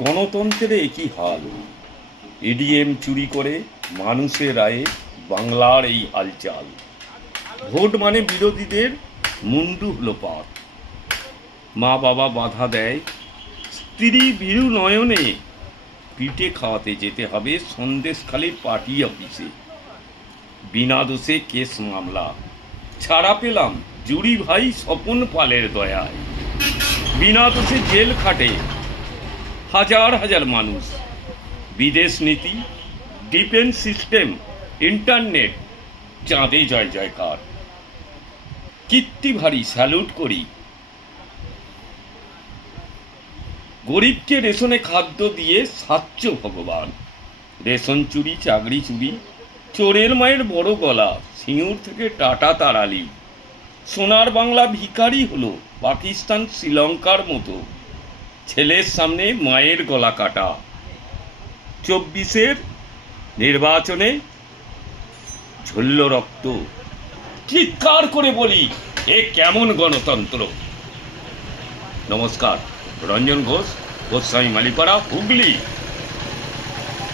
গণতন্ত্রের একই হাল। ইডিএম চুরি করে মানুষের রায়ে বাংলার এই হালচাল। ভোট মানে বিরোধীদের মুন্ডু হলো পাত। মা বাবা বাধা দেয়, স্ত্রী ভীরু নয়নে পিঠে খাওয়াতে যেতে হবে সন্দেশখালির পার্টি অফিসে। বিনা দোষে কেস মামলা, ছাড়া পেলাম জুরি ভাই স্বপন পালের দয়ায়। বিনা দোষে জেল খাটে হাজার হাজার মানুষ। বিদেশ নীতি, ডিফেন্স সিস্টেম, ইন্টারনেট, চাঁদে জয় জয়কার। কীর্তি ভারী স্যালুট করি। গরিবকে রেশনে খাদ্য দিয়ে সাচ্য ভগবান। রেশন চুরি, চাকরি চুরি, চোরের মায়ের বড় গলা, সিঙ্গুর থেকে টাটা তারালি। সোনার বাংলা ভিখারি হলো পাকিস্তান শ্রীলঙ্কার মতো। ছেলের সামনে মায়ের গলা কাটা। 24-এর নির্বাচনে ঝরল রক্ত। চিৎকার করে বলি, এ কেমন গণতন্ত্র? নমস্কার, রঞ্জন ঘোষ, গোস্বামী মালিপাড়া, হুগলি।